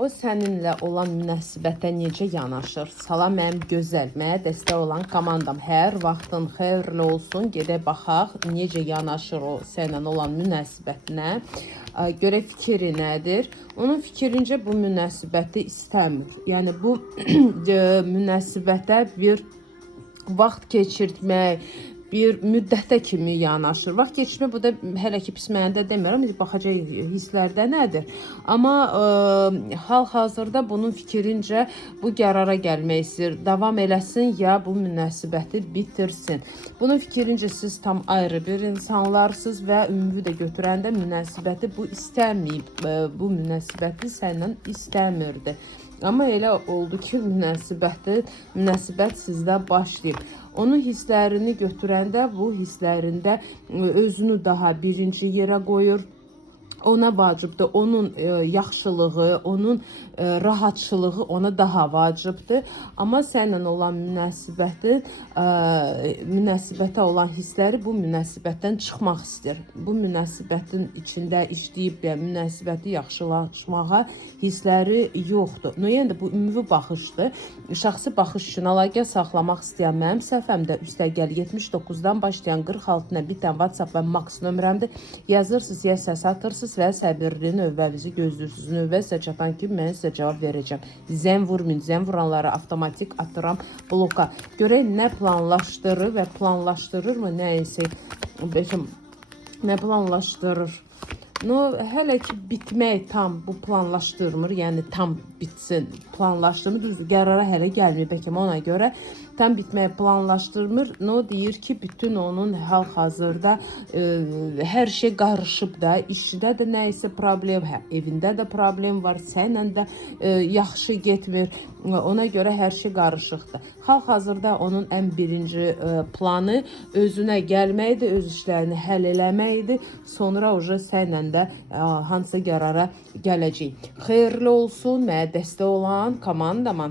O səninlə olan münasibətə necə yanaşır? Salam mənim gözəl, mənə dəstək olan komandam. Hər vaxtın xeyirli olsun. Gedək baxaq necə yanaşır o səninlə olan münasibətinə. Görə fikri nədir? Onun fikrincə bu münasibəti istəmir. Yəni bu münasibətə bir vaxt keçirtmək, bir müddətə kimi yanaşır. Vaxt keçirmə bu da hələ ki pis mənada demirəm. Baxacaq hisslərdə nədir? Amma hal-hazırda bunun fikrincə bu qərara gəlmək istəyir. Davam eləsin ya bu münasibəti bitirsin. Bunun fikrincə siz tam ayrı bir insanlarsınız və ümumi də götürəndə münasibəti bu istəməyib. Bu münasibəti səndən istəmirdi. Amma elə oldu ki, münasibət sizdə başlayıb. Onun hisslərini götürəndə bu hisslərində özünü daha birinci yerə qoyur. Ona vacibdir, onun yaxşılığı, onun rahatçılığı ona daha vacibdir. Amma səninlə olan münasibətə olan hissləri bu münasibətdən çıxmaq istəyir. Bu münasibətin içində işləyib münasibəti yaxşılaşmağa hissləri yoxdur. Yəni bu ümumi baxışdır. Şəxsi baxış üçün əlaqə saxlamaq istəyən mənim səhifəmdə üstəgəl 79-dan başlayan 46-na bitən WhatsApp və Max nömrəmdir. Yazırsınız, ya səs atırsınız və səbirli növbənizi gözləyirsiniz. Növbə sizə çatan kimi mən sizə cavab verəcəm. Zəng vurmayın, zəng vuranları avtomatik atıram bloka. Görək nə planlaşdırır və planlaşdırırmı nəyəsə. Nə planlaşdırır? Hələ ki bitmək tam bu planlaşdırmır, yəni tam bitsin planlaşdırmır, düzdür, qərara hələ gəlməyib, bəlkə ona görə tam bitməyi planlaşdırmır. Deyir ki, bütün onun hal-hazırda hər şey qarışıb da, işdə də nəysə problem, evində də problem var, sənlə də yaxşı getmir, ona görə hər şey qarışıqdır. Hal-hazırda onun ən birinci planı özünə gəlməkdir, öz işlərini həll eləməkdir, sonra sənlə də hansısa qərara gələcək. Xeyirli olsun, mənə dəstək olan komandama.